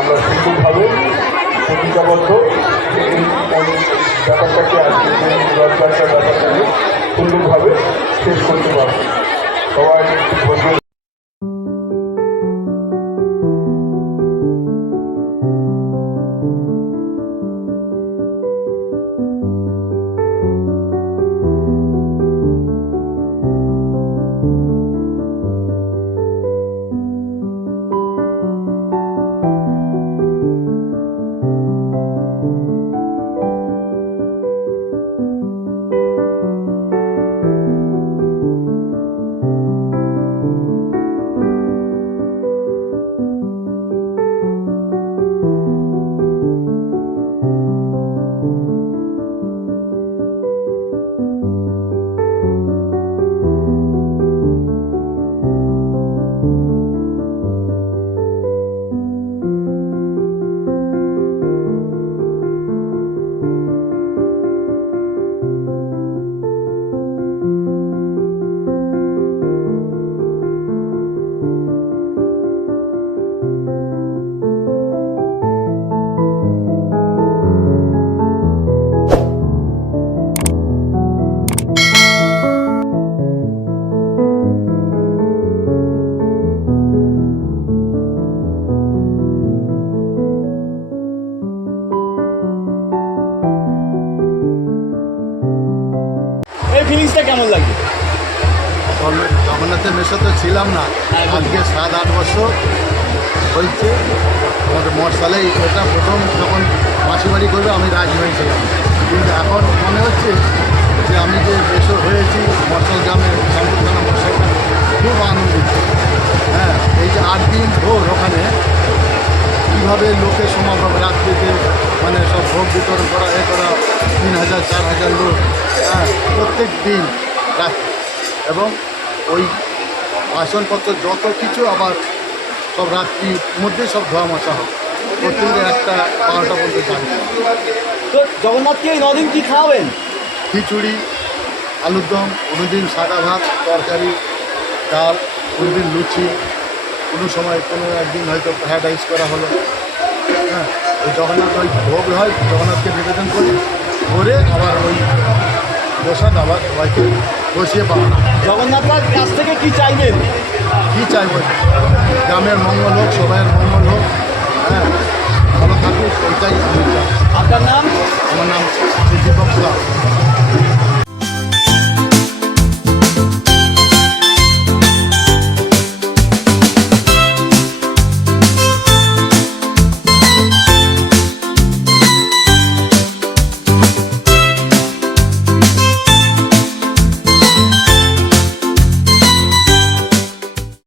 আমরা সুন্দরভাবে প্রতিজ্ঞাবদ্ধ ব্যাপারটাকে আজকে রথযাত্রার ব্যাপারটাকে সুন্দরভাবে শেষ করতে পারব। সবাই জগন্নাথের মেশো তো ছিলাম না। হ্যাঁ, আজকে সাত আট বছর হয়েছে। আমাদের মশালেই এটা প্রথম যখন মাসি বাড়ি করবে আমি রাজবাড়ি হয়েছিলাম কিন্তু এখন মনে হচ্ছে যে আমি যে মেশো হয়েছি মশাল গ্রামে সংবর্ধনা মশাইটা খুব আনন্দিত। হ্যাঁ এই যে আট দিন ভোর ওখানে কীভাবে লোকের সমাগম রাত্রিতে মানে সব ভোগ বিতরণ করা এ করা তিন হাজার চার হাজার লোক হ্যাঁ প্রত্যেক দিন রাত্রি। এবং ওই বাসনপত্র যত কিছু আবার সব রাত্রির মধ্যে সব ধোয়া মশা হবে প্রত্যেকের একটা বারোটা পর্যন্ত যাবে তো জগন্নাথকে এই নদিন কি খাওয়াবেন? খিচুড়ি আলুর দম কোনোদিন সাদা ভাত তরকারি ডাল কোনোদিন লুচি কোনো সময় কোনো একদিন হয়তো ফ্রাইড রাইস করা হলো। হ্যাঁ ওই জগন্নাথ ওই ভোগ হয় জগন্নাথকে নিবেদন করি করে আবার ওই প্রসাদ আবার সবাইকে বসিয়ে পাবো জগন্নাথ কাছ থেকে কি চাইবেন? কি চাইব? গ্রামের মঙ্গল হোক সবাইয়ের মঙ্গল হোক হ্যাঁ ভালো থাকুক ওইটাই আপনার নাম? আমার নাম দীপক